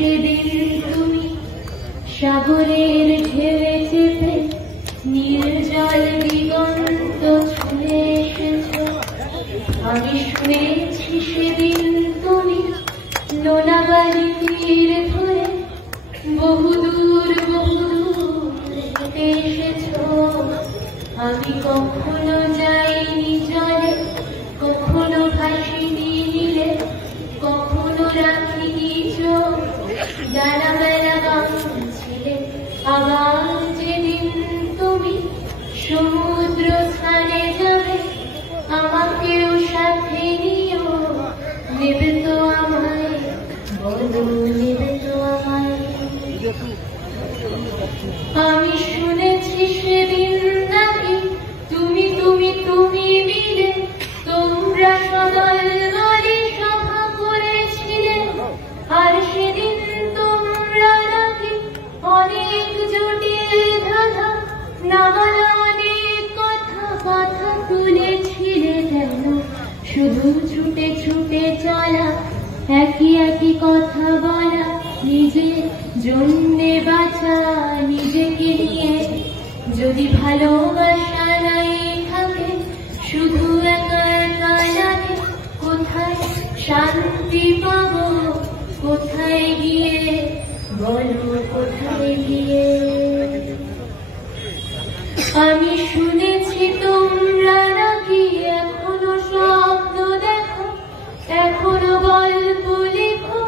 সেদিন তুমি সাগরের ঢেউয়ে চেপে নির্জল দিগন্ত ছুঁয়ে এসেছ। আমি শুনেছি সেদিন তুমি লোনাবালি তীর ধরে বহুদূর হেঁটে এসেছ। আমি কখনো যাইনি জলে, কখনো ভাসিনি নীলে, কখনো রাখিনি চোখ ডানা মেলা গাছিলে। আবার যেদিন তুমি সমুদ্র স্থানে যাবে, আমাকেও সাথে নিও। নেবে তো আমায়, বলো নেবে তো আমায়? আমি শুনেছি সেদিন নাকি তুমি মিলে তোমরা সকাল বলে সভা করেছিলে। আর সেদিন তোমরা নাকি অনেক জটিল ধাঁধা নামালা অনেক কথা তুলেছিলে। যেন শুধু ছুটে ছুটে চলা, একই কথা বলা, নিজের জন্যে বাঁচা, নিজেকে নিয়ে। যদি ভালোবাসা নাই থাকে, শুধু একা একা লাগে, কোথায় শান্তি পাবো, কোথায় গিয়ে বলো, কোথায় গিয়ে? আমি শুনেছি তোমরা নাকি এখনো স্বপ্ন দেখো, এখনো গল্প লেখো,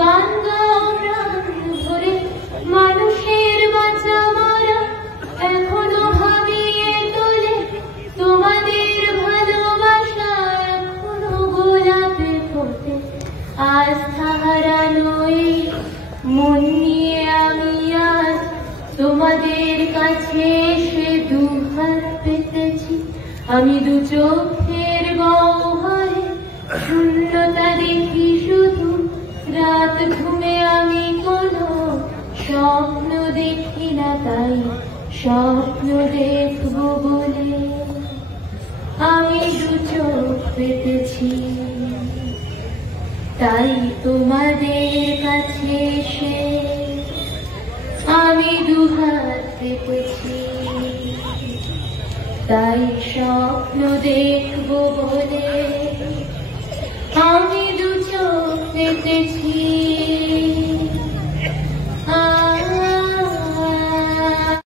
গান গাও প্রাণ ধরে, মানুষের বাঁচা মরা এখনো ভাবিয়ে তোলে। তোমাদের ভালোবাসা এখনো গোলাপে ফোটে। আস্থা হারানো এই মন নিয়ে আমি আজ তোমাদের কাছে এসে দুহাত পেতেছি। আমি দু চোখের গহ্বরে শূন্যতা দেখি শুধু, রাত ঘুমে আমি কোনো স্বপ্ন দেখি না, তাই স্বপ্ন দেখবো বলে আমি দু চোখ পেতেছি। তাই তোমাদের কাছে এসে আমি দুহাত পেতেছি, তাই স্বপ্ন দেখবো বলে আমি দু চোখ পেতেছি।